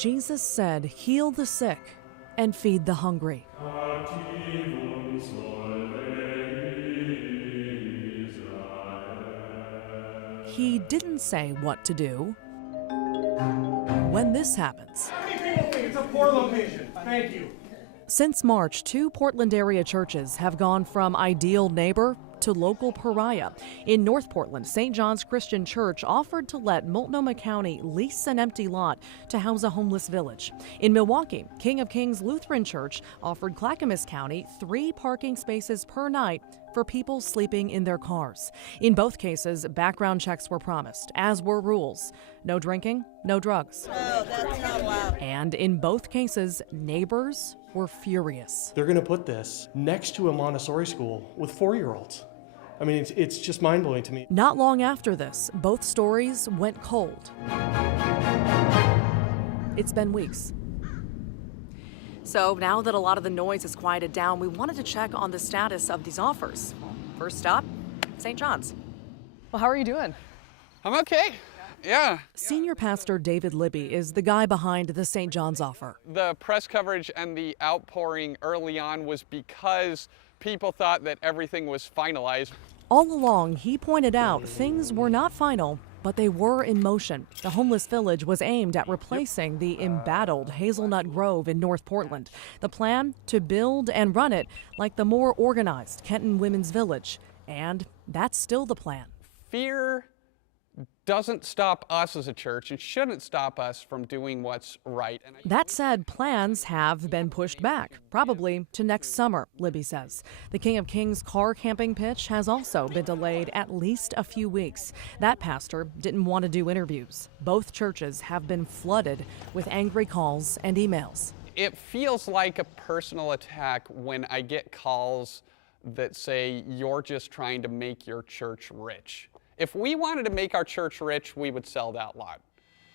Jesus said, "Heal the sick and feed the hungry." He didn't say what to do when this happens. It's a poor location. Thank you. Since March, 2 Portland area churches have gone from ideal neighbor to local pariah. In North Portland, St. John's Christian Church offered to let Multnomah County lease an empty lot to house a homeless village. In Milwaukee, King of Kings Lutheran Church offered Clackamas County 3 parking spaces per night for people sleeping in their cars. In both cases, background checks were promised, as were rules. No drinking, no drugs. Oh, that's not allowed. And in both cases, neighbors were furious. They're going to put this next to a Montessori school with 4-year-olds. I mean, it's just mind-blowing to me. Not long after this, both stories went cold. It's been weeks. So now that a lot of the noise has quieted down, we wanted to check on the status of these offers. First stop, St. John's. Well, how are you doing? I'm okay. Yeah. Senior Pastor David Libby is the guy behind the St. John's offer. The press coverage and the outpouring early on was because people thought that everything was finalized. All along, he pointed out things were not final, but they were in motion. The homeless village was aimed at replacing the embattled Hazelnut Grove in North Portland. The plan, to build and run it like the more organized Kenton Women's Village. And that's still the plan. Fear doesn't stop us as a church and shouldn't stop us from doing what's right. That said, plans have been pushed back, probably to next summer, Libby says. The King of Kings car camping pitch has also been delayed at least a few weeks. That pastor didn't want to do interviews. Both churches have been flooded with angry calls and emails. It feels like a personal attack when I get calls that say you're just trying to make your church rich. If we wanted to make our church rich, we would sell that lot.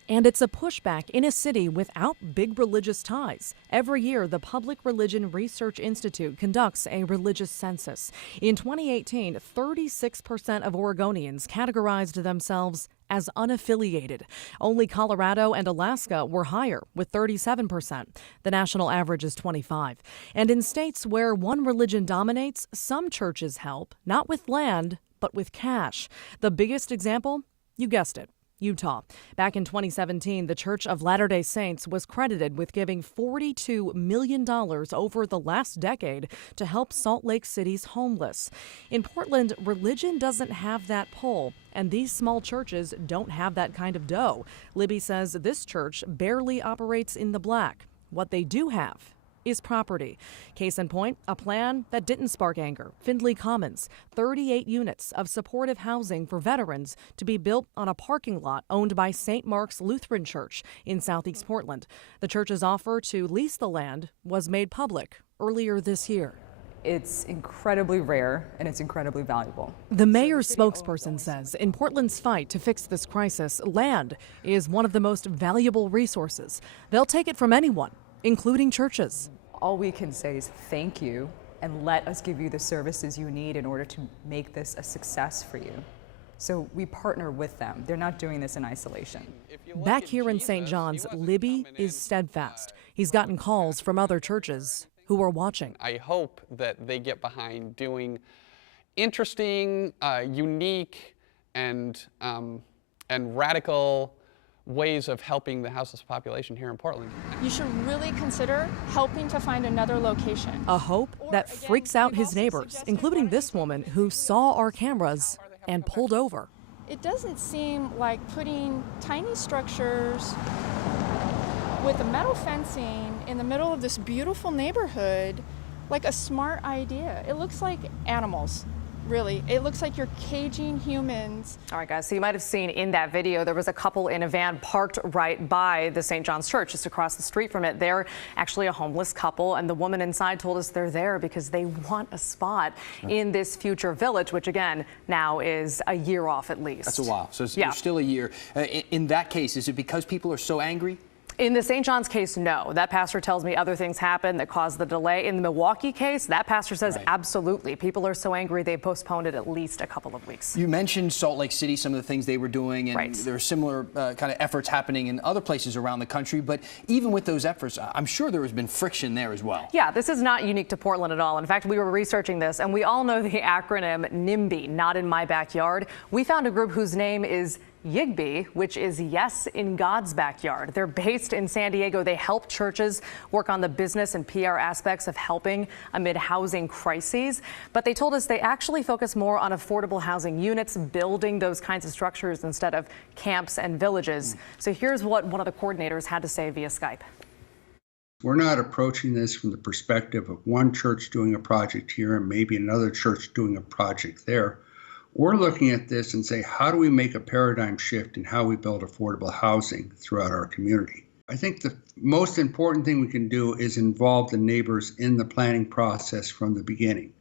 And it's a pushback in a city without big religious ties. Every year, the Public Religion Research Institute conducts a religious census. In 2018, 36% of Oregonians categorized themselves as unaffiliated. Only Colorado and Alaska were higher, with 37%. The national average is 25%. And in states where one religion dominates, some churches help, not with land, but with cash. The biggest example, you guessed it, Utah. Back in 2017, the Church of Latter-day Saints was credited with giving $42 million over the last decade to help Salt Lake City's homeless. In Portland, religion doesn't have that pull, and these small churches don't have that kind of dough. Libby says this church barely operates in the black. What they do have is property. Case in point, a plan that didn't spark anger. Findlay Commons, 38 units of supportive housing for veterans to be built on a parking lot owned by St. Mark's Lutheran Church in Southeast Portland. The church's offer to lease the land was made public earlier this year. It's incredibly rare and it's incredibly valuable. The mayor's spokesperson says in Portland's fight to fix this crisis, land is one of the most valuable resources. They'll take it from anyone, including churches. All we can say is thank you and let us give you the services you need in order to make this a success for you. So we partner with them. They're not doing this in isolation. Back here in St. John's, Libby is steadfast. He's gotten calls from other churches who are watching. I hope that they get behind doing interesting, unique, and radical ways of helping the houseless population here in Portland. You should really consider helping to find another location. A hope that freaks out his neighbors, including this woman who saw our cameras and pulled over. It doesn't seem like putting tiny structures with the metal fencing in the middle of this beautiful neighborhood like a smart idea. It looks like animals. Really, it looks like you're caging humans. All right, guys, so you might have seen in that video, there was a couple in a van parked right by the St. John's Church, just across the street from it. They're actually a homeless couple, and the woman inside told us they're there because they want a spot in this future village, which again, now is a year off at least. That's a while, so yeah. Still a year. In that case, is it because people are so angry? In the St. John's case, no. That pastor tells me other things happened that caused the delay. In the Milwaukee case, that pastor says absolutely. People are so angry they postponed it at least a couple of weeks. You mentioned Salt Lake City, some of the things they were doing, and there are similar kind of efforts happening in other places around the country. But even with those efforts, I'm sure there has been friction there as well. Yeah, this is not unique to Portland at all. In fact, we were researching this, and we all know the acronym NIMBY, Not in My Backyard. We found a group whose name is YIGBY, which is Yes in God's Backyard. They're based in San Diego. They help churches work on the business and PR aspects of helping amid housing crises. But they told us they actually focus more on affordable housing units, building those kinds of structures instead of camps and villages. So here's what one of the coordinators had to say via Skype. We're not approaching this from the perspective of one church doing a project here and maybe another church doing a project there. We're looking at this and say, how do we make a paradigm shift in how we build affordable housing throughout our community? I think the most important thing we can do is involve the neighbors in the planning process from the beginning,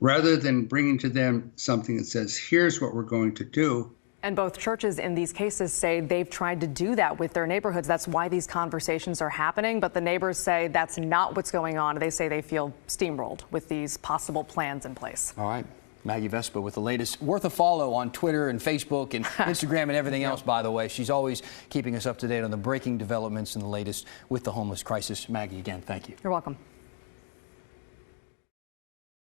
rather than bringing to them something that says, here's what we're going to do. And both churches in these cases say they've tried to do that with their neighborhoods. That's why these conversations are happening. But the neighbors say that's not what's going on. They say they feel steamrolled with these possible plans in place. All right. Maggie Vespa with the latest. Worth a follow on Twitter and Facebook and Instagram and everything else, by the way. She's always keeping us up to date on the breaking developments and the latest with the homeless crisis. Maggie, again, thank you. You're welcome.